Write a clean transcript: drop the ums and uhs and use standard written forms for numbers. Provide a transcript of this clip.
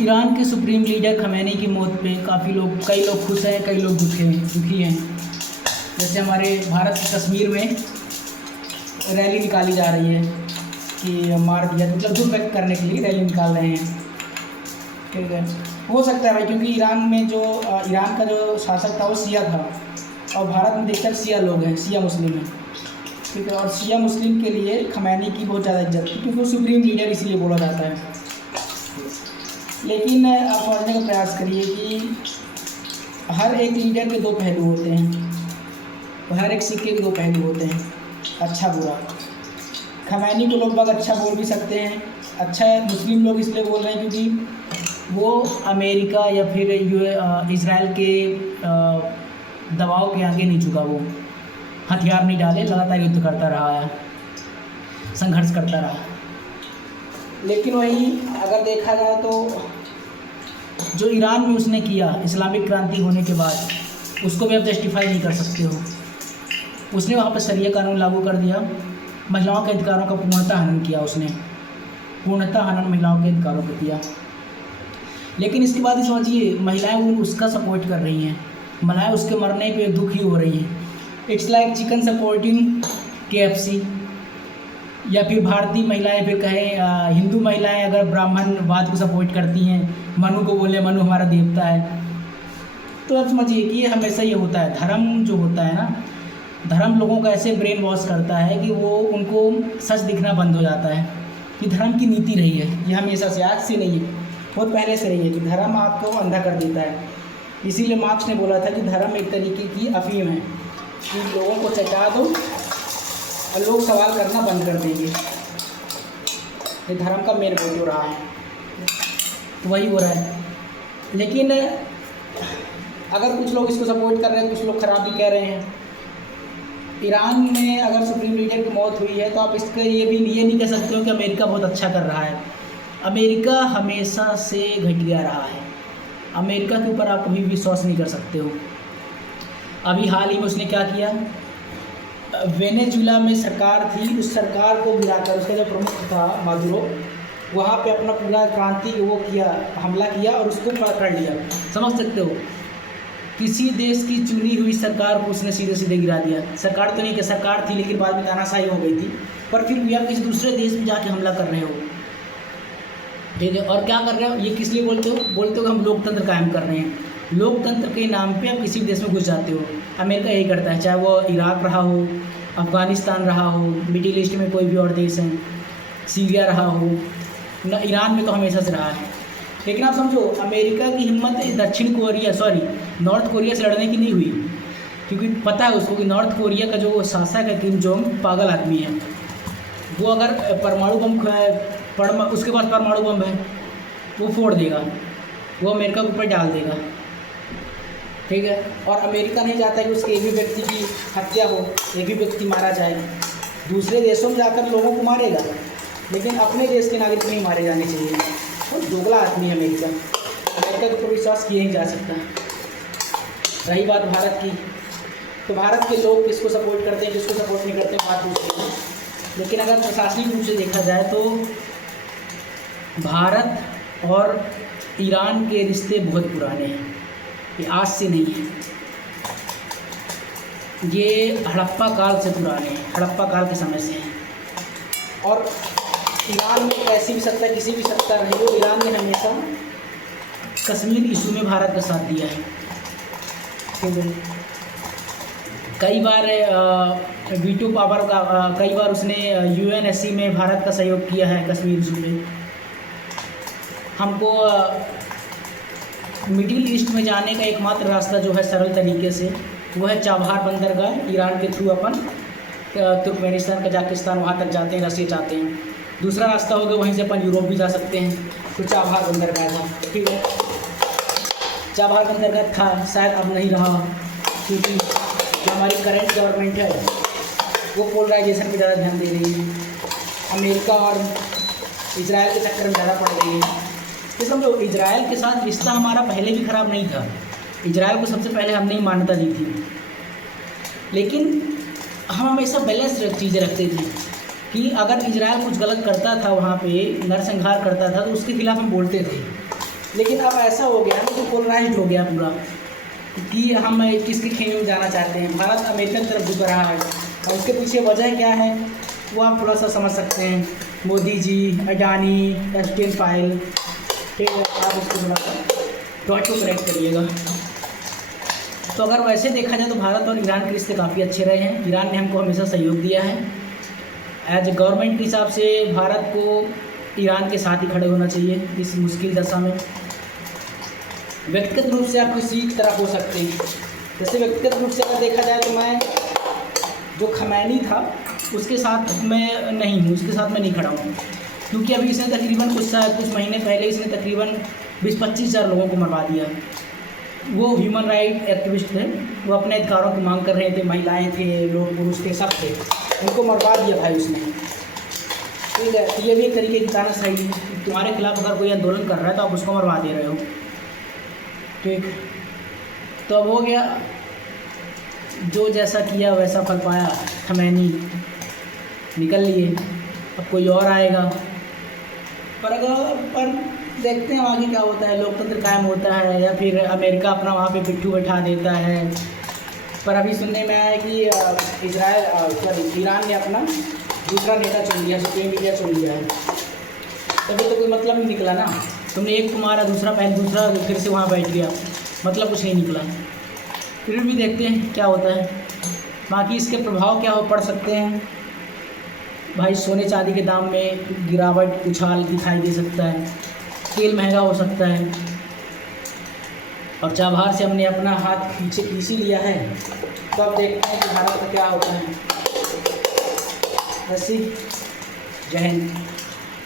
Iran के supreme leader खमैनी की मौत पे कई लोग खुश हैं, कई लोग दुखी हैं। जैसे हमारे भारत के कश्मीर में रैली निकाली जा रही है कि मार दिया, मतलब दुख व्यक्त करने के लिए रैली निकाल रहे हैं। ठीक है, हो सकता है भाई, क्योंकि ईरान का जो शासक था वो शिया था और भारत में देखकर शिया लोग हैं, शिया मुस्लिम हैं। ठीक है, और शिया मुस्लिम के लिए खमैनी की बहुत ज़्यादा इज्जत थी क्योंकि वो सुप्रीम लीडर इसलिए बोला जाता है। लेकिन आप समझने का प्रयास करिए कि हर एक लीडर के दो पहलू होते हैं, हर एक सिक्के के दो पहलू होते हैं, अच्छा बुरा। खमैनी को लोग बाग अच्छा बोल भी सकते हैं, अच्छा मुस्लिम लोग इसलिए बोल रहे हैं क्योंकि वो अमेरिका या फिर इज़राइल के दबाव के आगे नहीं झुका, वो हथियार नहीं डाले, लगातार युद्ध करता रहा है, संघर्ष करता रहा। लेकिन वहीं अगर देखा जाए तो जो ईरान में उसने किया इस्लामिक क्रांति होने के बाद, उसको भी आप जस्टिफाई नहीं कर सकते हो। उसने वहाँ पर शरिया कानून लागू कर दिया, महिलाओं के अधिकारों का पूर्णतः हनन किया, उसने पूर्णतः हनन महिलाओं के अधिकारों को किया। लेकिन इसके बाद ही समझिए महिलाएं उसका सपोर्ट कर रही हैं, महिलाएं उसके मरने पे दुखी हो रही हैं। It's like chicken supporting KFC। या फिर भारतीय महिलाएं, फिर कहें हिंदू महिलाएं अगर ब्राह्मणवाद को सपोर्ट करती हैं, मनु को बोले मनु हमारा देवता है। तो अब समझिए कि ये हमेशा ये होता है, धर्म जो होता है ना, धर्म लोगों को ऐसे ब्रेन वॉश करता है कि वो उनको सच दिखना बंद हो जाता है। कि धर्म की नीति रही है, ये हमेशा से, आज से नहीं है, बहुत पहले से रही है कि धर्म आपको अंधा कर देता है। इसीलिए मार्क्स ने बोला था कि धर्म एक तरीके की अफीम है कि लोगों को चटा दो और लोग सवाल करना बंद कर देंगे। ये धर्म का मेन मोटिव रहा है, तो वही हो रहा है। लेकिन अगर कुछ लोग इसको सपोर्ट कर रहे हैं, कुछ लोग खराब भी कह रहे हैं। ईरान में अगर सुप्रीम लीडर की मौत हुई है तो आप इसके ये नहीं कह सकते हो कि अमेरिका बहुत अच्छा कर रहा है। अमेरिका हमेशा से घटिया रहा है, अमेरिका के ऊपर आप कभी विश्वास नहीं कर सकते हो। अभी हाल ही में उसने क्या किया, वेनेजुएला में सरकार थी, उस सरकार को गिराकर उसका जो प्रमुख था मादुरो, वहाँ पे अपना पूरा क्रांति वो किया, हमला किया और उसको पकड़ लिया। समझ सकते हो, किसी देश की चुनी हुई सरकार को उसने सीधे सीधे गिरा दिया। सरकार तो नहीं कि सरकार थी, लेकिन बाद में तानाशाही हो गई थी, पर फिर भी आप किसी दूसरे देश में जाके हमला कर रहे हो। ठीक है, और क्या कर रहे हो, ये किस लिए बोलते हो कि हम लोकतंत्र कायम कर रहे हैं। लोकतंत्र के नाम पे आप किसी भी देश में घुस जाते हो। अमेरिका यही करता है, चाहे वो इराक रहा हो, अफ़गानिस्तान रहा हो, मिडिल ईस्ट में कोई भी और देश है, सीरिया रहा हो, न ईरान में तो हमेशा से रहा है। लेकिन आप समझो, अमेरिका की हिम्मत नॉर्थ कोरिया से लड़ने की नहीं हुई, क्योंकि पता है उसको कि नॉर्थ कोरिया का जो शासक है किम जोंग पागल आदमी है। वो अगर परमाणु बम उसके पास परमाणु बम है, वो फोड़ देगा, वो अमेरिका के ऊपर डाल देगा। ठीक है, और अमेरिका नहीं चाहता कि उसके एक भी व्यक्ति की हत्या हो, एक भी व्यक्ति मारा जाए। दूसरे देशों में जाकर लोगों को मारेगा, लेकिन अपने देश के नागरिक नहीं मारे जाने चाहिए। तो दोगला आदमी है अमेरिका के ऊपर विश्वास किया ही जा सकता है। रही बात भारत की, तो भारत के लोग किसको सपोर्ट करते हैं, किसको सपोर्ट नहीं करते, बात पूछते हैं। लेकिन अगर प्रशासनिक रूप से देखा जाए तो भारत और ईरान के रिश्ते बहुत पुराने हैं, ये आज से नहीं है, ये हड़प्पा काल से पुराने हैं, हड़प्पा काल के समय से हैं। और ईरान में कैसी भी सत्ता, किसी भी सत्ता रही हो, ईरान ने हमेशा कश्मीर इशू में भारत का साथ दिया है। कई बार वीटो पावर का, कई बार उसने UNSC में भारत का सहयोग किया है कश्मीर इशू में। हमको मिडिल ईस्ट में जाने का एकमात्र रास्ता जो है सरल तरीके से, वो है चाबहार बंदरगाह। ईरान के थ्रू अपन तुर्कमेनिस्तान, कजाकिस्तान वहाँ तक जाते हैं, रसिया जाते हैं। दूसरा रास्ता होगा वहीं से अपन यूरोप भी जा सकते हैं, तो चाबहार बंदरगाह था। ठीक है, चाबहार बंदरगाह था, शायद अब नहीं रहा, क्योंकि जो हमारी करंट गवर्नमेंट है वो पोलराइजेशन पर ज़्यादा ध्यान दे रही है, अमेरिका और इजराइल के चक्कर में ज़्यादा पड़ रही है। तो समझो, इजराइल के साथ रिश्ता हमारा पहले भी ख़राब नहीं था, इजराइल को सबसे पहले हमने ही मान्यता दी थी। लेकिन हम हमेशा बैलेंस चीज़ें रखते थे कि अगर इजराइल कुछ गलत करता था, वहाँ पे नरसंहार करता था, तो उसके खिलाफ हम बोलते थे। लेकिन अब ऐसा हो गया ना कि पोलराइज्ड हो गया पूरा कि हम किसके खेमे में जाना चाहते हैं। भारत अमेरिका की तरफ झुक रहा है और उसके पीछे वजह क्या है वो आप थोड़ा सा समझ सकते हैं। मोदी जी, अडानी, एस्टेन फाइल, ठीक है, आप उसको थोड़ा सा डॉट को करेक्ट करिएगा। तो अगर वैसे देखा जाए तो भारत और ईरान के रिश्ते काफ़ी अच्छे रहे हैं। ईरान ने हमको हमेशा सहयोग दिया है। एज ए गवर्नमेंट के हिसाब से भारत को ईरान के साथ ही खड़े होना चाहिए इस मुश्किल दशा में। व्यक्तिगत रूप से आप किसी की तरफ हो सकते हैं। जैसे व्यक्तिगत रूप से अगर देखा जाए तो मैं जो खमैनी था उसके साथ मैं नहीं हूँ, उसके साथ मैं नहीं खड़ा हूँ, क्योंकि अभी इसने तकरीबन कुछ महीने पहले इसने तकरीबन 20-25 हज़ार लोगों को मरवा दिया। वो ह्यूमन राइट एक्टिविस्ट थे, वो अपने अधिकारों की मांग कर रहे थे, महिलाएं थे, लोग पुरुष थे, सब थे, उनको मरवा दिया भाई उसने। ठीक है, तो ये भी एक तरीके की तानाशाही है। तुम्हारे खिलाफ अगर कोई आंदोलन कर रहा है तो आप उसको मरवा दे रहे हो। ठीक, तो अब हो गया, जो जैसा किया वैसा फल पाया। खमैनी निकल लिए, अब कोई और आएगा। पर देखते हैं आगे क्या होता है, लोकतंत्र कायम होता है या फिर अमेरिका अपना वहाँ पे पिट्ठू बैठा देता है। पर अभी सुनने में आया कि ईरान ने अपना दूसरा नेता चुन लिया, सुप्रीम लीडर चुन लिया है। तभी तो कोई मतलब नहीं निकला ना, तुमने एक को मारा, दूसरा फिर से वहाँ बैठ गया, मतलब कुछ नहीं निकला। फिर भी देखते हैं क्या होता है। बाकी इसके प्रभाव क्या हो पड़ सकते हैं भाई, सोने चांदी के दाम में गिरावट, उछाल दिखाई दे सकता है, तेल महंगा हो सकता है, और चाबहार से हमने अपना हाथ पीछे खींच ही लिया है। तो अब देखते हैं कि भारत का क्या होता है। ऐसी जय हिंद।